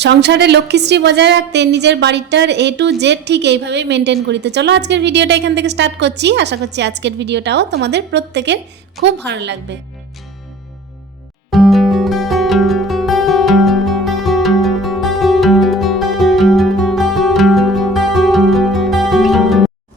সংসারে লক্ষ্মীশ্রী বজায় রাখতে নিজের বাড়িটার এ টু জেড ঠিক এইভাবেই মেনটেন করি। তো চলো আজকের ভিডিওটা এখান থেকে স্টার্ট করছি। আশা করছি আজকের ভিডিওটাও তোমাদের প্রত্যেকের খুব ভালো লাগবে।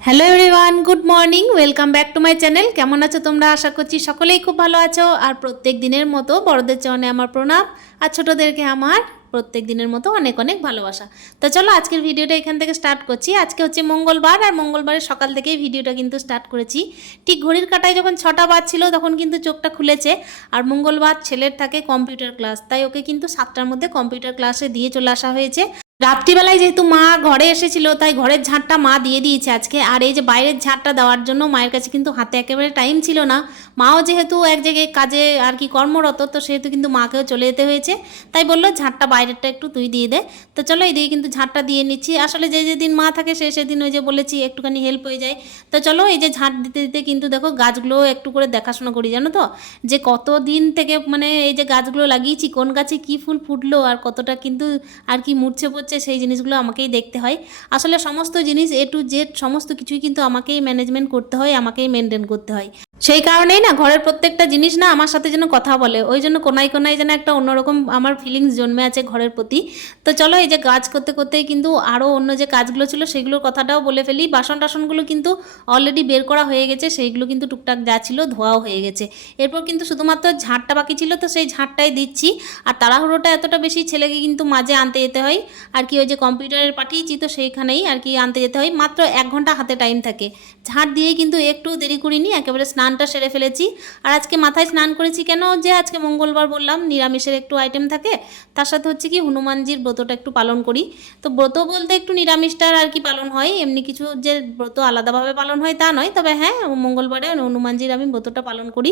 Hello everyone good morning welcome back to my channel কেমন আছো তোমরা? আশা করছি সকলেই খুব ভালো আছো। আর প্রত্যেক দিনের মতো বড়দের চরণে আমার প্রণাম। আর ছোটদেরকে আমার প্রত্যেক দিনের মতো অনেক অনেক ভালোবাসা। তো চলো আজকের ভিডিওটা এখান থেকে স্টার্ট করছি। আজকে হচ্ছে মঙ্গলবার আর মঙ্গলবারের সকাল থেকেই ভিডিওটা কিন্তু স্টার্ট করেছি। ঠিক ঘড়ির কাটায় যখন ছটা বাজছিল তখন কিন্তু চোখটা খুলেছে। আর মঙ্গলবার ছেলের থাকে কম্পিউটার ক্লাস তাই ওকে কিন্তু সাতটার মধ্যে কম্পিউটার ক্লাসে দিয়ে চলে আসা হয়েছে। রাত্রিবেলায় যেহেতু মা ঘরে এসেছিল, তাই ঘরের ঝাঁটটা মা দিয়ে দিয়েছে আজকে। আর এই যে বাইরের ঝাঁটটা দেওয়ার জন্য মায়ের কাছে কিন্তু হাতে একেবারে টাইম ছিল না। মাও যেহেতু এক জায়গায় কাজে আর কি কর্মরত, তো সেহেতু কিন্তু মাকেও চলে যেতে হয়েছে। তাই বলল, ঝাঁটটা বাইরেরটা একটু তুই দিয়ে দে। তো চলো এইদিকে কিন্তু ঝাঁটটা দিয়ে নিচ্ছি। আসলে যে যেদিন মা থাকে, সে সেদিন ওই যে বলেছি, একটুখানি হেল্প হয়ে যায়। তো চলো এই যে ঝাঁট দিতে দিতে কিন্তু দেখো গাছগুলো একটু করে দেখাশোনা করি, জানো তো? যে কত দিন থেকে মানে এই যে গাছগুলো লাগিয়েছি, কোন গাছে কি ফুল ফুটলো আর কতটা কিন্তু আর কি মূর্ছে পড়ছে সেই জিনিসগুলো আমাকেই দেখতে হয়। আসলে সমস্ত জিনিস এ টু জেড সমস্ত কিছুই কিন্তু আমাকেই ম্যানেজমেন্ট করতে হয়, আমাকেই মেনটেন করতে হয়। সেই কারণেই না ঘরের প্রত্যেকটা জিনিস না আমার সাথে যেন কথা বলে। ওই জন্য কোনায় কোনায় যেন একটা অন্যরকম আমার ফিলিংস জন্মে আছে ঘরের প্রতি। তো চলো এই যে কাজ করতে করতেই কিন্তু আরও অন্য যে কাজগুলো ছিল সেগুলোর কথাটাও বলে ফেলি। বাসন টাসনগুলো কিন্তু অলরেডি বের করা হয়ে গেছে, সেইগুলো কিন্তু টুকটাক যা ছিল ধোয়াও হয়ে গেছে। এরপর কিন্তু শুধুমাত্র ঝাঁটটা বাকি ছিল তো সেই ঝাঁটটাই দিচ্ছি। আর তাড়াহুড়োটা এতটা বেশি ছেলেকে কিন্তু মাঝে আনতে যেতে হয়। আর কি ওই যে কম্পিউটারের পাঠিয়েছি তো সেইখানেই আর কি আনতে যেতে হয়। মাত্র এক ঘণ্টা হাতে টাইম থাকে। ঝাঁট দিয়েই কিন্তু একটু দেরি করিনি, একেবারে স্নানটা সেরে ফেলেছি। আর আজকে মাথায় স্নান করেছি কেন? যে আজকে মঙ্গলবার বললাম, নিরামিষের একটু আইটেম থাকে। তার সাথে হচ্ছে কি হনুমানজির ব্রতটা একটু পালন করি। তো ব্রত বলতে একটু নিরামিষটার আর কি পালন হয়। এমনি কিছু যে ব্রত আলাদাভাবে পালন হয় তা নয়। তবে হ্যাঁ মঙ্গলবারে হনুমানজির আমি ব্রতটা পালন করি।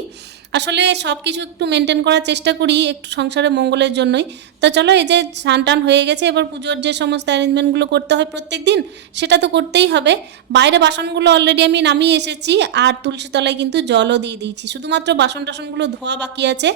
আসলে সব কিছু একটু মেনটেন করার চেষ্টা করি, একটু সংসারে মঙ্গলের জন্যই। তো চলো এই যে স্নান টান হয়ে গেছে, এবার পুজোর যে সমস্ত অ্যারেঞ্জমেন্টগুলো করতে হয় প্রত্যেক দিন সেটা তো করতেই হবে। বাইরে বাসনগুলো অলরেডি আমি নামিয়ে এসেছি, আর তুলসী তলায় কিন্তু জলও দিয়ে দিয়েছি। শুধুমাত্র বাসন টাসনগুলো ধোয়া বাকি আছে।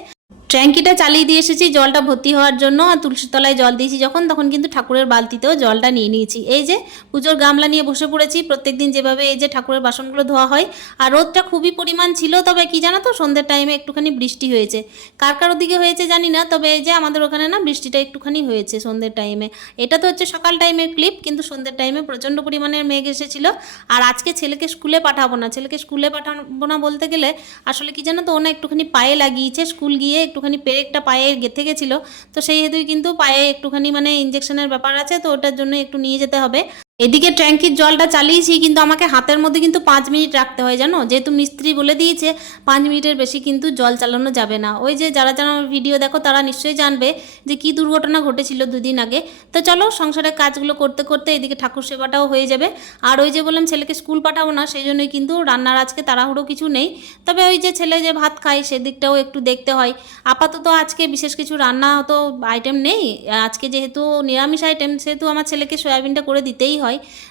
ট্যাঙ্কিটা চালিয়ে দিয়ে এসেছি, জলটা ভর্তি হওয়ার জন্য, আর তুলসীর তলায় জল দিয়েছি যখন, তখন কিন্তু ঠাকুরের বালতিতেও জলটা নিয়ে নিয়েছি। এই যে পুজোর গামলা নিয়ে বসে পড়েছি, প্রত্যেকদিন যেভাবে এই যে ঠাকুরের বাসনগুলো ধোয়া হয়, আর রোদটা খুবই পরিমাণ ছিল, তবে কি জানো তো, সন্ধ্যের টাইমে একটুখানি বৃষ্টি হয়েছে। কার কার ওদিকে হয়েছে জানি না, তবে এই যে আমাদের ওখানে না বৃষ্টিটা একটুখানি হয়েছে সন্ধ্যের টাইমে এটা তো হচ্ছে সকাল টাইমের ক্লিপ কিন্তু সন্ধ্যের টাইমে প্রচণ্ড পরিমাণের মেঘ এসেছিল। আর আজকে ছেলেকে স্কুলে পাঠাবো না, ছেলেকে স্কুলে পাঠাবো না বলতে গেলে আসলে কি জানো তো, ও না একটুখানি পায়ে লাগিয়েছে, স্কুল গিয়ে একটুখানি পেরেকটা পায়ে গেঁথে গেছিল, তো সেই হেতুই কিন্তু পায়ে একটুখানি মানে ইঞ্জেকশনের ব্যাপার আছে, তো ওটার জন্য একটু নিয়ে যেতে হবে। এদিকে ট্যাঙ্কির জলটা চালিয়েছি, কিন্তু আমাকে হাতের মধ্যে কিন্তু পাঁচ মিনিট রাখতে হয়, জানো? যেহেতু মিস্ত্রি বলে দিয়েছে, পাঁচ মিনিটের বেশি কিন্তু জল চালানো যাবে না। ওই যে যারা যারা আমার ভিডিও দেখো, তারা নিশ্চয়ই জানবে যে কি দুর্ঘটনা ঘটেছিল দুদিন আগে। তো চলো, সংসারের কাজগুলো করতে করতে এদিকে ঠাকুর সেবাটাও হয়ে যাবে। আর ওই যে বললাম, ছেলেকে স্কুল পাঠাবো না সেই জন্যই কিন্তু রান্নার আজকে তাড়াহুড়ো কিছু নেই। তবে ওই যে ছেলে যে ভাত খায়, সেদিকটাও একটু দেখতে হয়। আপাতত আজকে বিশেষ কিছু রান্না তো আইটেম নেই। আজকে যেহেতু নিরামিষ আইটেম সেহেতু আমার ছেলেকে সয়াবিনটা করে দিতেই হয়।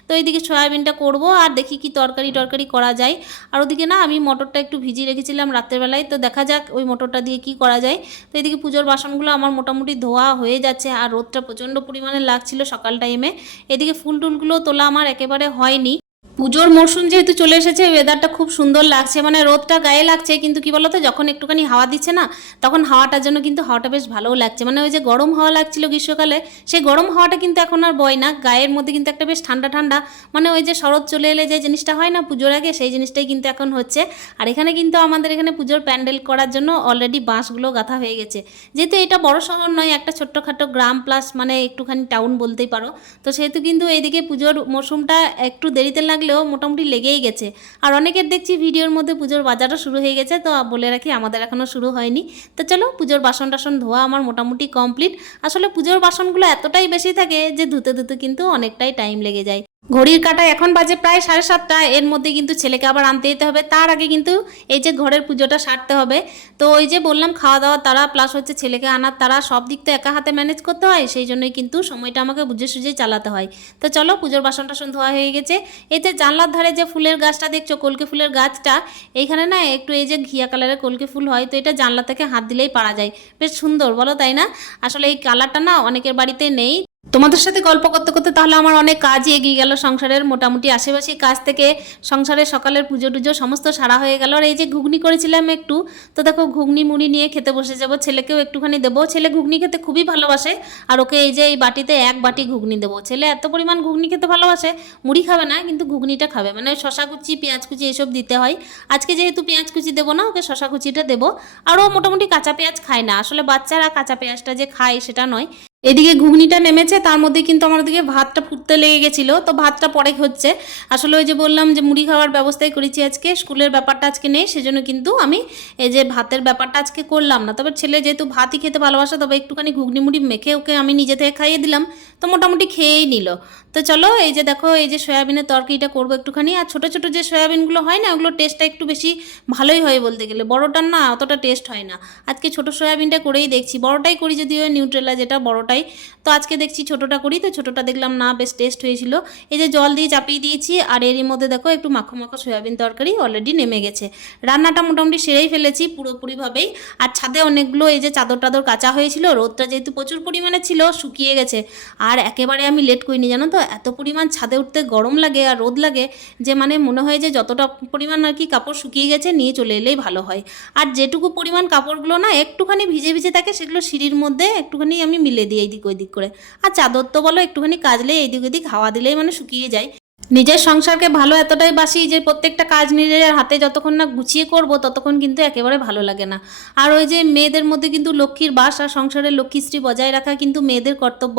তো এইদিকে সয়াবিনটা করব আর দেখি কি তরকারি টরকারি করা যায়। আর ওদিকে না আমি মটরটা একটু ভিজিয়ে রেখেছিলাম রাত্রেবেলায় তো দেখা যাক ওই মটরটা দিয়ে কি করা যায়। তো এদিকে পুজোর বাসনগুলো আমার মোটামুটি ধোয়া হয়ে যাচ্ছে আর রোদটা প্রচণ্ড পরিমাণে লাগছিল সকাল টাইমে এদিকে ফুল টুলগুলো তোলা আমার একেবারে হয়নি। পুজোর মরশুম যেহেতু চলে এসেছে ওয়েদারটা খুব সুন্দর লাগছে। মানে রোদটা গায়ে লাগছে, কিন্তু কি বলতো, যখন একটুখানি হাওয়া দিচ্ছে না, তখন হাওয়াটার জন্য কিন্তু হাওয়াটা বেশ ভালোও লাগছে। মানে ওই যে গরম হাওয়া লাগছিল গ্রীষ্মকালে, সেই গরম হাওয়াটা কিন্তু এখন আর বয় না। গায়ের মধ্যে কিন্তু একটা বেশ ঠান্ডা ঠান্ডা। মানে ওই যে শরৎ চলে এলে যে জিনিসটা হয় না পুজোর আগে, সেই জিনিসটাই কিন্তু এখন হচ্ছে। আর এখানে কিন্তু আমাদের এখানে পুজোর প্যান্ডেল করার জন্য অলরেডি বাঁশগুলো গাঁথা হয়ে গেছে। যেহেতু এটা বড় শহর নয়, একটা ছোট্টখাটো গ্রাম প্লাস মানে একটুখানি টাউন বলতেই পারো। তো সেহেতু কিন্তু এইদিকে পুজোর মরশুমটা একটু দেরিতে লাগলেও মোটামুটি লেগেই গেছে। আর অনেকের দেখছি ভিডিওর মধ্যে পুজোর বাজারও শুরু হয়ে গেছে, তো বলে রাখি আমাদের এখনও শুরু হয়নি। তো চলো, পুজোর বাসন টাসন ধোয়া আমার মোটামুটি কমপ্লিট। আসলে পুজোর বাসনগুলো এতটাই বেশি থাকে যে ধুতে ধুতে কিন্তু অনেকটাই টাইম লেগে যায়। ঘড়ির কাটা এখন বাজে প্রায় সাড়ে সাতটা, এর মধ্যে কিন্তু ছেলেকে আবার আনতে যেতে হবে। তার আগে কিন্তু এই যে ঘরের পুজোটা সারতে হবে। তো ওই যে বললাম, খাওয়া দাওয়া তারা প্লাস হচ্ছে ছেলেকে আনার, তারা সব দিক তো একা হাতে ম্যানেজ করতে হয়, সেই জন্যই কিন্তু সময়টা আমাকে বুঝে সুঝে চালাতে হয়। তো চলো, পুজোর বাসন টাসন ধোয়া হয়ে গেছে। এই যে জানলার ধারে যে ফুলের গাছটা দেখছ, কলকে ফুলের গাছটা, এইখানে না একটু এই যে ঘিয়া কালারের কলকে ফুল হয়, তো এটা জানলা থেকে হাত দিলেই পারা যায়। বেশ সুন্দর, বলো তাই না? আসলে এই কালারটা না অনেকের বাড়িতে নেই। তোমাদের সাথে গল্প করতে করতে তাহলে আমার অনেক কাজই এগিয়ে গেল সংসারের মোটামুটি আশেপাশে কাজ থেকে সংসারের সকালের পুজো টুজো সমস্ত সারা হয়ে গেল। আর এই যে ঘুগনি করেছিলাম একটু, তো দেখো ঘুগনি মুড়ি নিয়ে খেতে বসে যাব, ছেলেকেও একটুখানি দেবো। ছেলে ঘুগনি খেতে খুবই ভালোবাসে, আর ওকে এই যে এই বাটিতে এক বাটি ঘুগনি দেবো। ছেলে এত পরিমাণ ঘুগনি খেতে ভালোবাসে, মুড়ি খাবে না, কিন্তু ঘুগনিটা খাবে। মানে ওই শশা কুচি, পেঁয়াজ কুচি এসব দিতে হয়। আজকে যেহেতু পেঁয়াজ কুচি দেবো না, ওকে শশা কুচিটা দেবো। আর ও মোটামুটি কাঁচা পেঁয়াজ খায় না। আসলে বাচ্চারা কাঁচা পেঁয়াজটা যে খায় সেটা নয়। এদিকে ঘুগনিটা নেমেছে, তার মধ্যে কিন্তু আমার ওদিকে ভাতটা ফুটতে লেগে গেছিল। তো ভাতটা পরে হচ্ছে। আসলে ওই যে বললাম যে মুড়ি খাওয়ার ব্যবস্থাই করেছি আজকে, স্কুলের ব্যাপারটা আজকে নেই, সেজন্য কিন্তু আমি এই যে ভাতের ব্যাপারটা আজকে করলাম না। তবে ছেলে যেহেতু ভাতই খেতে ভালোবাসে, তবে একটুখানি ঘুগনি মুড়ি মেখে ওকে আমি নিজে থেকে খাইয়ে দিলাম। তো মোটামুটি খেয়েই নিল। তো চলো, এই যে দেখো, এই যে সয়াবিনের তরকারিটা করব একটুখানি। আর ছোটো ছোটো যে সয়াবিনগুলো হয় না ওগুলো টেস্টটা একটু বেশি ভালোই হয় বলতে গেলে। বড়টার না অতটা টেস্ট হয় না। আজকে ছোটো সয়াবিনটা করেই দেখছি। বড়টাই করি যদিও নিউট্রেলা যেটা, বড়টাই। তো আজকে দেখছি ছোটোটা করি, তো ছোটোটা দেখলাম না, বেশ টেস্ট হয়েছিল। এই যে জল দিয়ে চাপিয়ে দিয়েছি, আর এরই মধ্যে দেখো, একটু মাখো মাখো সয়াবিন তরকারি অলরেডি নেমে গেছে। রান্নাটা মোটামুটি সেরেই ফেলেছি পুরোপুরিভাবেই। আর ছাদে অনেকগুলো এই যে চাদর টাদর কাঁচা হয়েছিল। রোদটা যেহেতু প্রচুর পরিমাণে ছিল, শুকিয়ে গেছে। আর একেবারে আমি লেট করিনি, জানো তো? এত পরিমাণ ছাদে উঠতে গরম লাগে আর রোদ লাগে যে মানে মনে হয় যে যতটা পরিমাণ আর কি কাপড় শুকিয়ে গেছে নিয়ে চলে এলেই ভালো হয়। আর যেটুকু পরিমাণ কাপড়গুলো না একটুখানি ভিজে ভিজে থাকে সেগুলো সিঁড়ির মধ্যে একটুখানি আমি মিলে দিই এইদিক ওইদিক করে। আর চাদর তো বলো একটুখানি কাজলেই এইদিক ওইদিক হাওয়া দিলেই মানে শুকিয়ে যায়। নিজের সংসারকে ভালো এতটাই বাসি যে প্রত্যেকটা কাজ নিজের হাতে যতক্ষণ না গুছিয়ে করব, ততক্ষণ কিন্তু একেবারে ভালো লাগে না। আর ওই যে মেয়েদের মধ্যে কিন্তু লক্ষ্মীর বাস আর সংসারের লক্ষ্মীশ্রী বজায় রাখা কিন্তু মেয়েদের কর্তব্য।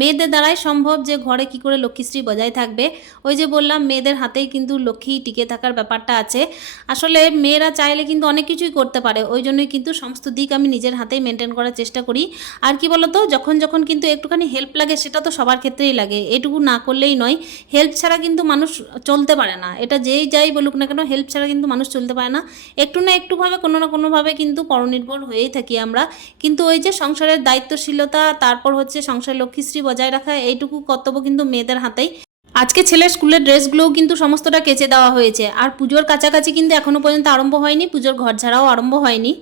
মেয়েদের দ্বারাই সম্ভব যে ঘরে কি করে লক্ষ্মীশ্রী বজায় থাকবে। ওই যে বললাম, মেয়েদের হাতেই কিন্তু লক্ষ্মী টিকে থাকার ব্যাপারটা আছে। আসলে মেয়েরা চাইলে কিন্তু অনেক কিছুই করতে পারে, ওই জন্যই কিন্তু সমস্ত দিক আমি নিজের হাতেই মেনটেন করার চেষ্টা করি। আর কি বলতো, যখন যখন কিন্তু একটুখানি হেল্প লাগে, সেটা তো সবার ক্ষেত্রেই লাগে। এটুকু না করলেই নয় হেল্প ছাড়া কিন্তু মানুষ চলতে পারে না। এটা যেই যাই বলুক না কেন হেল্প ছাড়া কিন্তু মানুষ চলতে পারে না। একটু না একটুভাবে কোনো না কোনোভাবে কিন্তু পরনির্ভর হয়েই থাকি আমরা। কিন্তু ওই যে সংসারের দায়িত্বশীলতা, তারপর হচ্ছে সংসার লক্ষ্মীশ্রী বজায় রাখা, এইটুকু কর্তব্য কিন্তু মেয়েদের হাতেই। আজকে ছেলের স্কুলের ড্রেসগুলোও কিন্তু সমস্তটা কেচে দেওয়া হয়েছে। আর পুজোর কাছাকাছি কিন্তু এখনও পর্যন্ত আরম্ভ হয়নি, পুজোর ঘর ঝাড়াও আরম্ভ হয়নি।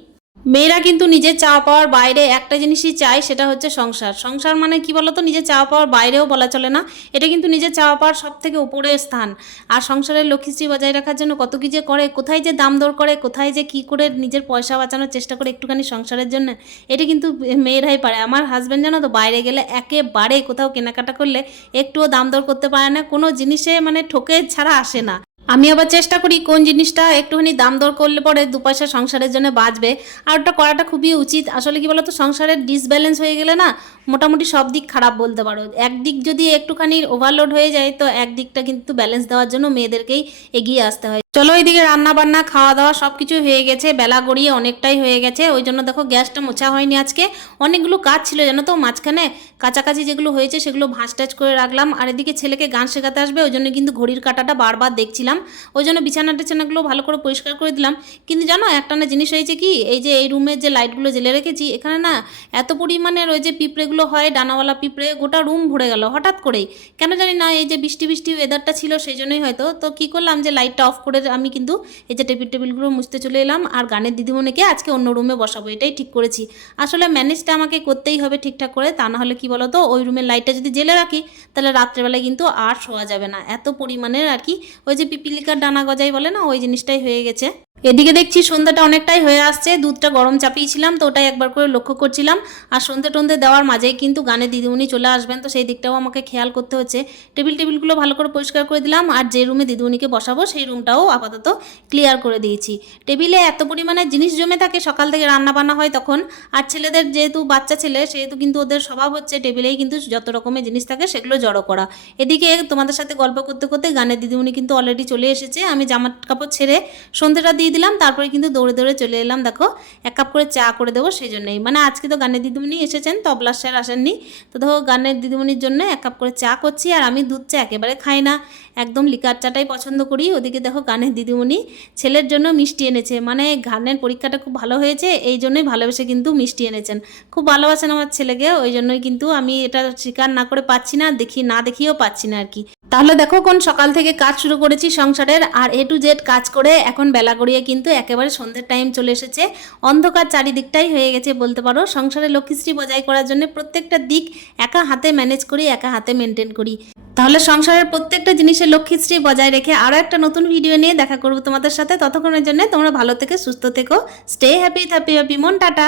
মেয়েরা কিন্তু নিজের চাওয়া পাওয়ার বাইরে একটা জিনিসই চায়, সেটা হচ্ছে সংসার। সংসার মানে কি বলতো? নিজের চাওয়া পাওয়ার বাইরেও বলা চলে না। এটা কিন্তু নিজের চাওয়া পাওয়ার সব থেকে উপরের স্থান। আর সংসারের লক্ষ্মীশ্রী বজায় রাখার জন্য কত কি যে করে, কোথায় যে দাম দর করে, কোথায় যে কি করে নিজের পয়সা বাঁচানোর চেষ্টা করে একটুখানি সংসারের জন্য, এটা কিন্তু মেয়েরাই পারে। আমার হাজব্যান্ড জানো তো, বাইরে গেলে একেবারে কোথাও কেনাকাটা করলে একটুও দাম দর করতে পারে না। কোনো জিনিসে মানে ঠকে ছাড়া আসে না। আমি আবার চেষ্টা করি কোন জিনিসটা একটুখানি দাম দর করলে পরে দু পয়সা সংসারের জন্য বাঁচবে। আর ওটা করাটা খুবই উচিত। আসলে কি বলতো, সংসারের ডিসব্যালেন্স হয়ে গেলে না মোটামুটি সব দিক খারাপ বলতে পারো। একদিক যদি একটুখানি ওভারলোড হয়ে যায়, তো একদিকটা কিন্তু ব্যালেন্স দেওয়ার জন্য মেয়েদেরকেই এগিয়ে আসতে হয়। চলো এইদিকে রান্না বান্না খাওয়া দাওয়া সব কিছু হয়ে গেছে, বেলা গড়িয়ে অনেকটাই হয়ে গেছে। ওই জন্য দেখো গ্যাসটা মোছা হয়নি আজকে। অনেকগুলো কাজ ছিল, জানো তো, মাঝখানে কাছাকাছি যেগুলো হয়েছে সেগুলো ভাঁজ টাচ করে রাখলাম। আর এদিকে ছেলেকে গান শেখাতে আসবে, ওই জন্য কিন্তু ঘড়ির কাঁটাটা বারবার দেখছিলাম। ওই জন্য বিছানা টিছানাগুলো ভালো করে পরিষ্কার করে দিলাম। কিন্তু জানো একটা না জিনিস হয়েছে কি, এই যে এই রুমের যে লাইটগুলো জেলে রেখেছি, এখানে না এত পরিমাণের ওই যে পিঁপড়েগুলো হয়, ডানাওয়ালা পিঁপড়ে, গোটা রুম ভরে গেল হঠাৎ করেই। কেন জানি না, এই যে বৃষ্টি বৃষ্টি ওয়েদারটা ছিল সেই জন্যই হয়তো। তো কী করলাম যে লাইটটা অফ করে আমি কিন্তু এই যে টেবিল টেবিলগুলো মুছতে চলে এলাম আর গানের দিদিমণিকে আজকে অন্য রুমে বসাবো, এটাই ঠিক করেছি। আসলে ম্যানেজটা আমাকে করতেই হবে ঠিকঠাক করে, তা না হলে কি বলো তো ওই রুমের লাইটটা যদি জেলে রাখি, তাহলে রাত্রেবেলায় কিন্তু আর শোয়া যাবে না। এত পরিমাণের আর কি, ওই যে পিপিলিকার ডানা গজাই বলে না, ওই জিনিসটাই হয়ে গেছে। এদিকে দেখছি সন্ধ্যাটা অনেকটাই হয়ে আসছে, দুধটা গরম চাপিয়েছিলাম তো ওটাই একবার করে লক্ষ্য করছিলাম। আর সন্ধ্যে টন্ধে দেওয়ার মাঝেই কিন্তু গানে দিদিমণি চলে আসবেন, তো সেই দিকটাও আমাকে খেয়াল করতে হচ্ছে। টেবিল টেবিলগুলো ভালো করে পরিষ্কার করে দিলাম আর যে রুমে দিদিমণিকে বসাবো সেই রুমটাও আপাতত ক্লিয়ার করে দিয়েছি। টেবিলে এত পরিমাণে জিনিস জমে থাকে, সকাল থেকে রান্না বান্না হয় তখন। আর ছেলেদের যেহেতু বাচ্চা ছেলে, সেহেতু কিন্তু ওদের স্বভাব হচ্ছে টেবিলেই কিন্তু যত রকমের জিনিস থাকে সেগুলো জড়ো করা। এদিকে তোমাদের সাথে গল্প করতে করতে গানের দিদিমণি কিন্তু অলরেডি চলে এসেছে, আমি জামা কাপড় ছেড়ে সন্ধ্যেটা দিলাম, তারপরে কিন্তু দৌড়ে দৌড়ে চলে এলাম, দেখো, এক কাপ করে চা করে দেবো সেই জন্যই মানে আজকে তো গানের দিদিমণি এসেছেন, তবলা স্যার আসেননি। তো দেখো, গানের দিদিমণির জন্য এক কাপ করে চা করছি, আর আমি দুধ চা একেবারে খাই না। একদম লিকার চাটাই পছন্দ করি। ওদিকে দেখো, গানের দিদিমণি ছেলের জন্য মিষ্টি এনেছে। মানে গানের পরীক্ষাটা খুব ভালো হয়েছে, এই জন্যই ভালোবেসে কিন্তু মিষ্টি এনেছেন। খুব ভালোবাসেন আমার ছেলেকে, ওই জন্যই কিন্তু আমি এটা স্বীকার না করে পাচ্ছি না, দেখি, না দেখিয়েও পাচ্ছি না আর কি। তাহলে দেখো, কোন সকাল থেকে কাজ শুরু করেছি সংসারের, আর এ টু জেড কাজ করে এখন বেলা গড়িয়ে কিন্তু একেবারে সন্ধ্যের টাইম চলে এসেছে। অন্ধকার চারিদিকটাই হয়ে গেছে বলতে পারো। সংসারে লক্ষ্মীশ্রী বজায় করার জন্য প্রত্যেকটা দিক একা হাতে ম্যানেজ করি, একা হাতে মেনটেন করি। তাহলে সংসারের প্রত্যেকটা জিনিসে লক্ষ্মীশ্রী বজায় রেখে আরও একটা নতুন ভিডিও নিয়ে দেখা করব তোমাদের সাথে। ততক্ষণের জন্য তোমরা ভালো থেকে, সুস্থ থেকো। স্টে হ্যাপি হ্যাপি হ্যাপি মন টাটা।